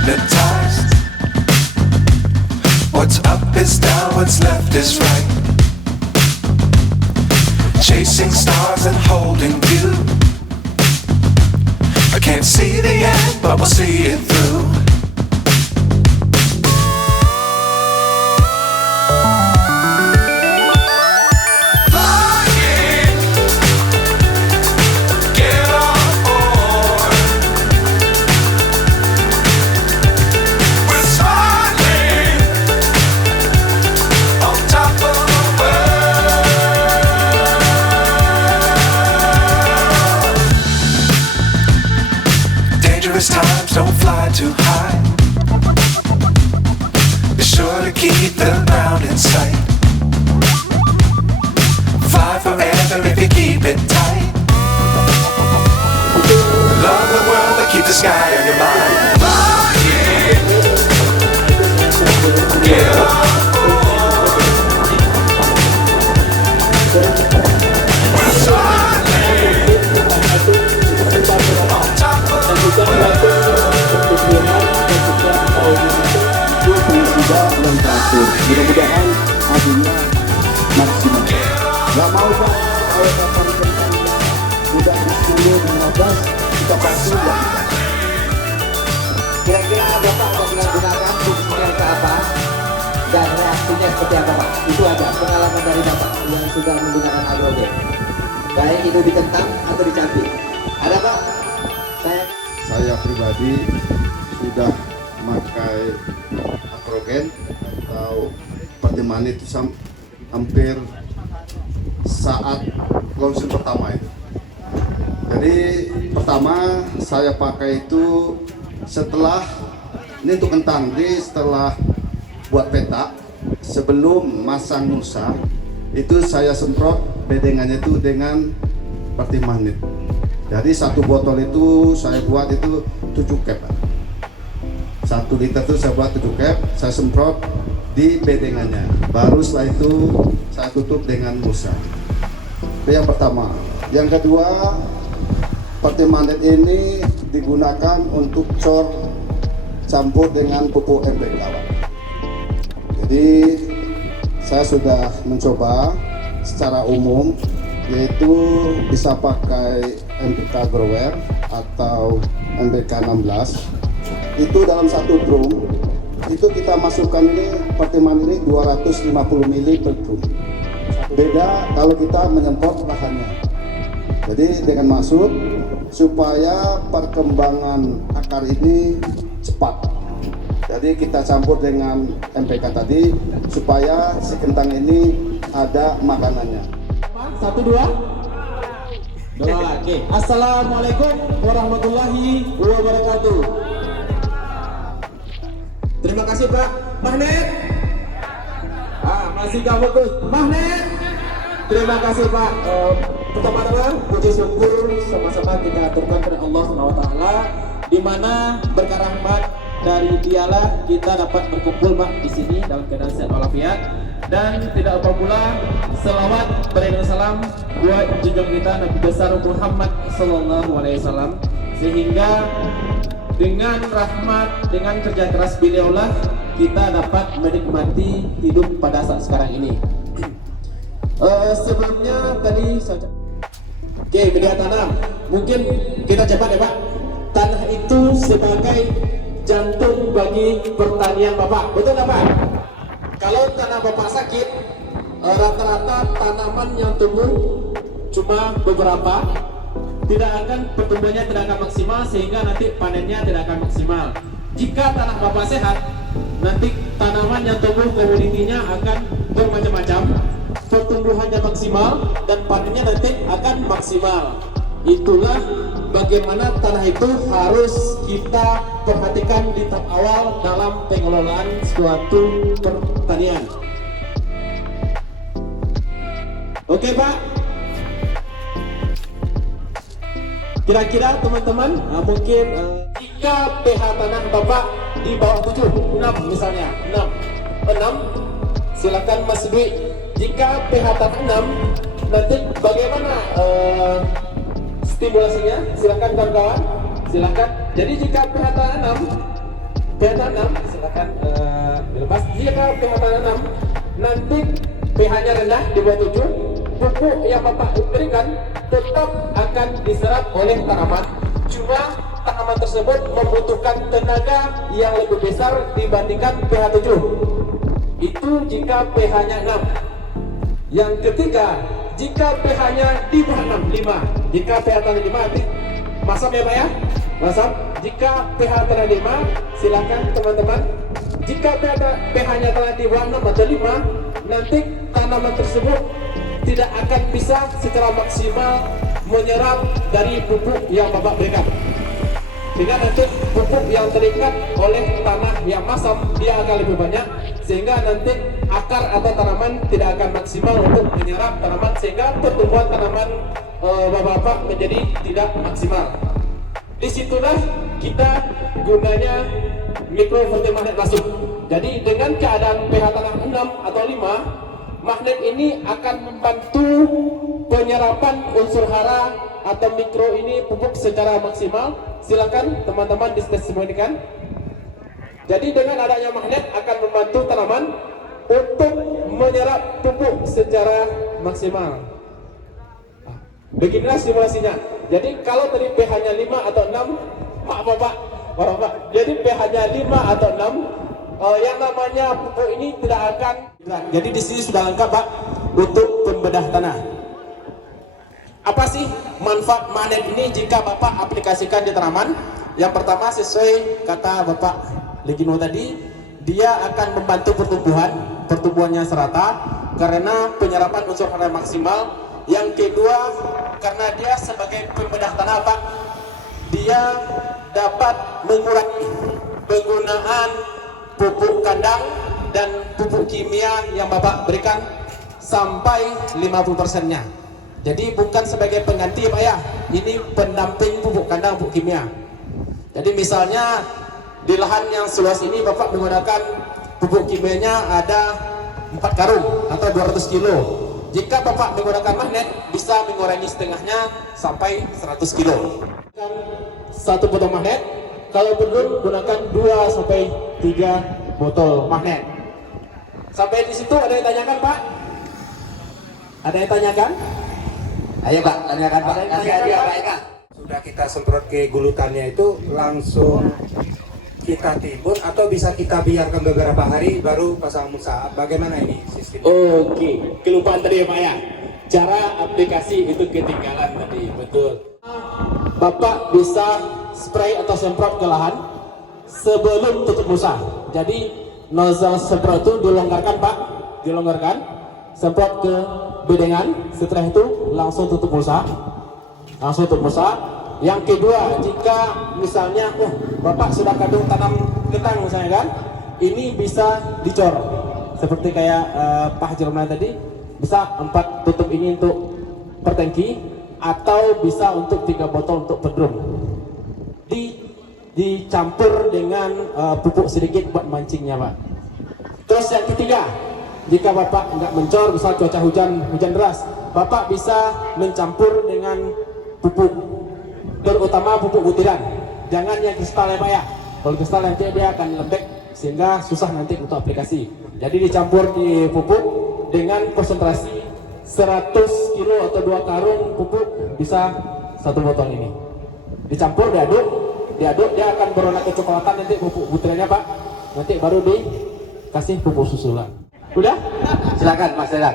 hypnotized. What's up is down, what's left is right. Chasing stars and holding you. I can't see the end, but we'll see it through. Times don't fly too high. Be sure to keep the ground in sight. Fly forever if you keep it tight. Love the world but keep the sky on your mind. Flying, get on board. We're soaring on top of the world. Mudah-mudahan hasilnya maksimal. Gak mau kan kalau kapan udah di 10-15 kita pasti ya. Kira-kira Bapak apabila gunakan fungsinya ke apa dan reaksinya seperti apa Pak? Itu aja pengalaman dari Bapak yang sudah menggunakan agrogen. Baik itu dikentang atau dicabik. Ada Pak? Saya pribadi sudah memakai agrogen atau pertemuan itu hampir saat launching pertama itu. Jadi pertama saya pakai itu setelah ini untuk kentang, jadi setelah buat peta sebelum masang nusa itu saya semprot bedengannya itu dengan pertemuan itu. Jadi satu botol itu saya buat itu 7 cap. 1 liter itu saya buat 7 cap, saya semprot di bedengannya. Baru setelah itu saya tutup dengan musa. Itu yang pertama. Yang kedua, pertemanet ini digunakan untuk cor campur dengan pupuk NPK. Jadi saya sudah mencoba secara umum, yaitu bisa pakai NPK Grower atau NPK 16. Itu dalam satu drum itu kita masukkan ini pertemuan ini 250 ml per drum. Beda kalau kita menyemprot bahannya. Jadi dengan maksud supaya perkembangan akar ini cepat. Jadi kita campur dengan NPK tadi supaya si kentang ini ada makanannya. 1, 2. Oke. Assalamualaikum warahmatullahi wabarakatuh. Terima kasih Pak. Magnet. Masih gak fokus. Magnet. Terima kasih Pak. Pertama-tama puji syukur sama-sama kita aturkan kepada Allah SWT, di mana berkah rahmat dari Dialah kita dapat berkumpul Pak di sini dalam keadaan sehat walafiat. Dan tidak lupa pula selawat beriring salam buat junjungan kita Nabi besar Muhammad sallallahu alaihi wasallam, sehingga dengan rahmat, dengan kerja keras beliaulah kita dapat menikmati hidup pada saat sekarang ini. Sebelumnya tadi saja. Oke, media tanam. Mungkin kita cepat ya Pak. Tanah itu sebagai jantung bagi pertanian Bapak. Betul nggak Pak? Kalau tanah Bapak sakit, rata-rata tanaman yang tumbuh cuma beberapa, pertumbuhannya tidak akan maksimal, sehingga nanti panennya tidak akan maksimal. Jika tanah Bapak sehat, nanti tanaman yang tumbuh komoditinya akan bermacam-macam, pertumbuhannya maksimal, dan panennya nanti akan maksimal. Itulah bagaimana tanah itu harus kita perhatikan di tahap awal dalam pengelolaan suatu pertanian. Oke Pak, kira-kira teman-teman mungkin jika pH tanah Bapak di bawah 7, 6 misalnya, 6, silakan Mas Dwi. Jika pH tanah 6, nanti bagaimana stimulasinya? Silakan kawan-kawan, silakan. Jadi jika pH tanah 6, pH 6 silakan dilepas. Jika pH 6 nanti pH-nya rendah di bawah 7, pupuk yang Bapak berikan tetap akan diserap oleh tanaman. Cuma tanaman tersebut membutuhkan tenaga yang lebih besar dibandingkan pH 7. Itu jika pH-nya 6. Yang ketiga, jika pH-nya di bawah 6, 5. Jika pH tanah 5, masam ya Pak ya? Masam. Jika pH tanah 5, silakan teman-teman. Jika pH-nya telah di bawah 6 atau 5, nanti tanaman tersebut tidak akan bisa secara maksimal menyerap dari pupuk yang Bapak berikan. Sehingga nanti pupuk yang terikat oleh tanah yang masam dia akan lebih banyak, sehingga nanti akar atau tanaman tidak akan maksimal untuk menyerap tanaman, sehingga pertumbuhan tanaman Bapak menjadi tidak maksimal. Disitulah kita gunanya mikrofertil magnet masuk. Jadi dengan keadaan pH tanah 6 atau 5, magnet ini akan membantu penyerapan unsur hara atau mikro ini pupuk secara maksimal. Silakan teman-teman dispesifikasikan. Jadi dengan adanya magnet akan membantu tanaman untuk menyerap pupuk secara maksimal. Beginilah simulasinya. Jadi kalau tadi pH-nya 5 atau 6, Bapak, jadi pH-nya 5 atau 6, yang namanya pupuk ini tidak akan. Jadi di sini sudah lengkap Pak untuk pembedah tanah. Apa sih manfaat magnet ini jika Bapak aplikasikan di tanaman? Yang pertama, sesuai kata Bapak Legino tadi, dia akan membantu pertumbuhannya serata karena penyerapan unsur hara maksimal. Yang kedua, karena dia sebagai pembedah tanah Pak, dia dapat mengurangi penggunaan pupuk kandang dan pupuk kimia yang Bapak berikan sampai 50%-nya. Jadi bukan sebagai pengganti Pak ya, ini pendamping pupuk kandang, pupuk kimia. Jadi misalnya di lahan yang seluas ini Bapak menggunakan pupuk kimianya ada 4 karung atau 200 kilo. Jika Bapak menggunakan magnet, bisa mengurangi setengahnya sampai 100 kilo. Satu botol magnet, kalau perlu gunakan 2 sampai 3 botol magnet. Sampai di situ ada yang tanyakan Pak? Ada yang tanyakan? Ayo Pak, tanyakan Pak. Kasih hadiah Pak Eka. Sudah kita semprot ke gulutannya itu langsung kita timbun atau bisa kita biarkan beberapa hari baru pasang musa? Bagaimana ini sistemnya? Oke, kelupaan tadi ya Pak ya. Cara aplikasi itu ketinggalan tadi, betul. Bapak bisa spray atau semprot ke lahan sebelum tutup musa. Jadi nozzle semprot itu dilonggarkan Pak, dilonggarkan, semprot ke bedengan. Setelah itu langsung tutup musa, langsung tutup musa. Yang kedua, jika misalnya Bapak sudah kadung tanam kentang misalnya kan, ini bisa dicor seperti kayak Pak Haji Romlan tadi, bisa 4 tutup ini untuk per tangki atau bisa untuk 3 botol untuk per drum. Dicampur dengan pupuk sedikit buat mancingnya Pak. Terus yang ketiga, jika Bapak nggak mencor, misal cuaca hujan deras, Bapak bisa mencampur dengan pupuk, terutama pupuk butiran. Jangan yang kristal ya Pak ya. Kalau kristal nanti dia akan lembek sehingga susah nanti untuk aplikasi. Jadi dicampur di pupuk dengan konsentrasi 100 kilo atau 2 karung pupuk bisa 1 botol ini. Dicampur, diaduk, dia akan berwarna kecoklatan nanti pupuk butirannya Pak. Nanti baru dikasih pupuk susulan. Udah? Silakan Mas Sedan.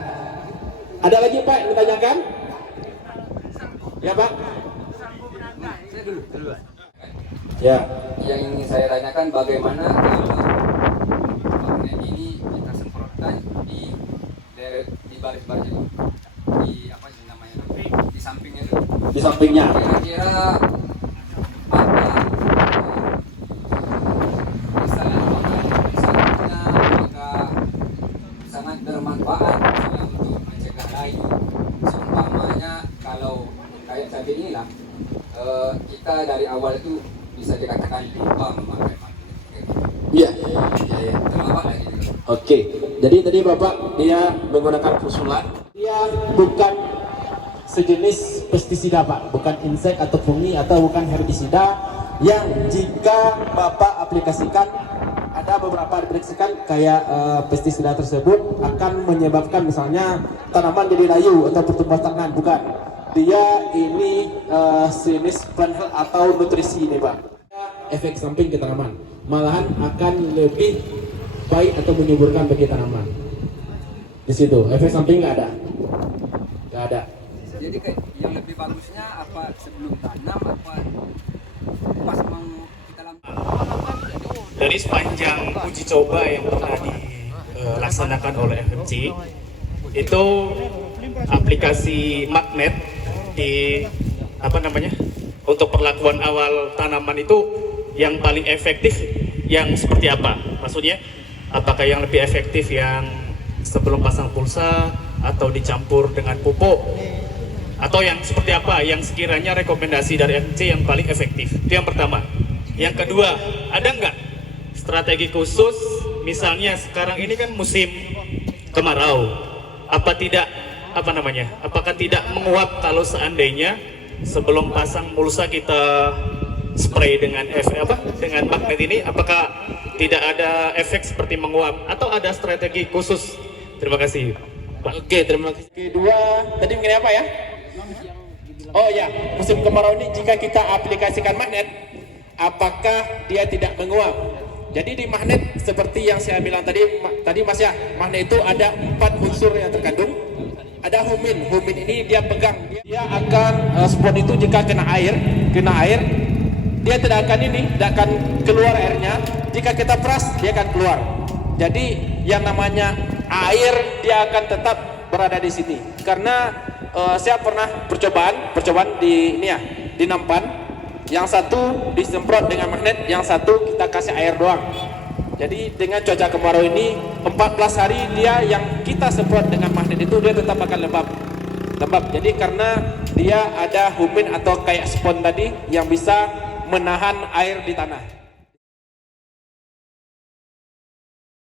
Ada lagi Pak yang ditanyakan? Ya Pak? Ya. Yang ingin saya tanyakan bagaimana kalau magnet ini kita semprotkan di baris-baris itu, di apa sih namanya, di sampingnya itu. Di sampingnya. Kira-kira apa misalnya apakah sangat bermanfaat misalnya untuk mencegah layu. Seumpamanya kalau kayak tadi inilah kita dari awal itu bisa dikatakan lupa memakai magnet. Iya. Terlambat lagi. Oke. Jadi tadi Bapak dia menggunakan fusulan. Dia bukan sejenis pestisida Pak, bukan insek atau fungi atau bukan herbisida yang jika Bapak aplikasikan ada beberapa diprediksikan kayak pestisida tersebut akan menyebabkan misalnya tanaman jadi layu atau pertumbuhan stagnan, bukan. Dia ini jenis plant health atau nutrisi ini, Pak. Efek samping ke tanaman, malahan akan lebih baik atau menyuburkan bagi tanaman. Di situ efek samping nggak ada. Jadi yang lebih bagusnya apa sebelum tanam apa pas mau kita lakukan? Dari sepanjang uji coba yang pernah dilaksanakan oleh FMC itu aplikasi magnet di untuk perlakuan awal tanaman itu yang paling efektif yang seperti apa? Maksudnya apakah yang lebih efektif yang sebelum pasang pulsa atau dicampur dengan pupuk, atau yang seperti apa yang sekiranya rekomendasi dari FMC yang paling efektif? Itu yang pertama. Yang kedua, ada nggak strategi khusus, misalnya sekarang ini kan musim kemarau, apakah tidak menguap kalau seandainya sebelum pasang mulsa kita spray dengan dengan magnet ini, apakah tidak ada efek seperti menguap atau ada strategi khusus? Terima kasih, Pak. Oke, terima kasih. Kedua, tadi mengenai apa ya? Oh ya, musim kemarau ini jika kita aplikasikan magnet, apakah dia tidak menguap? Jadi di magnet seperti yang saya bilang tadi Mas ya, magnet itu ada 4 unsur yang terkandung. Ada humin ini dia pegang, dia akan spon itu jika kena air, dia tidak akan keluar airnya. Jika kita peras, dia akan keluar. Jadi yang namanya air dia akan tetap berada di sini. Karena saya pernah percobaan di Nampan. Yang satu disemprot dengan magnet, yang satu kita kasih air doang. Jadi dengan cuaca kemarau ini 14 hari dia yang kita semprot dengan magnet itu dia tetap akan lembab. Jadi karena dia ada humin atau kayak spon tadi yang bisa menahan air di tanah.